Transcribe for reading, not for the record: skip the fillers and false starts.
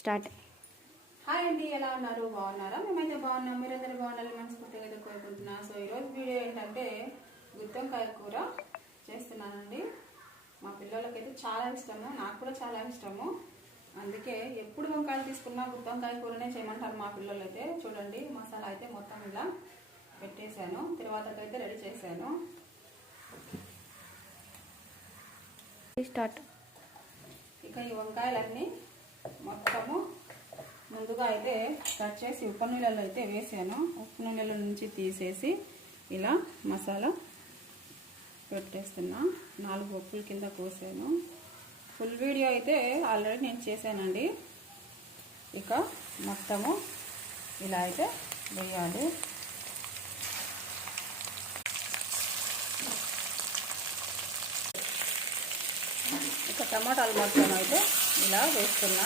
Start. Hi అండి, ఎలా ఉన్నారు? బాగున్నారా? మేమైతే బాగున్నాం. మీరందరూ బాగుండాలి మనస్ఫూర్తిగా అయితే కోరుకుంటున్నా. సో ఈరోజు వీడియో ఏంటంటే గుత్తొంకాయ కూర చేస్తున్నానండి. మా పిల్లలకైతే చాలా ఇష్టము, నాకు కూడా చాలా ఇష్టము. అందుకే ఎప్పుడు వంకాయలు తీసుకున్నా గుత్తొంకాయ కూరనే చేయమంటారు మా పిల్లలు. అయితే చూడండి, మసాలా అయితే మొత్తం ఇలా పెట్టేశాను. తర్వాతకైతే రెడీ చేశాను. స్టార్ట్. ఇక ఈ వంకాయలన్నీ మొత్తము ముందుగా అయితే కట్ చేసి ఉప్పు నూనెలో అయితే వేసాను. ఉప్పు నూనెల నుంచి తీసేసి ఇలా మసాలా పెట్టేస్తున్నా. 4 ఉప్పుల కింద కోసాను. ఫుల్ వీడియో అయితే ఆల్రెడీ నేను చేశానండి. ఇక మొత్తము ఇలా అయితే వేయాలి. ఇక టమాటాలు మొత్తం అయితే ఇలా వేస్తున్నా.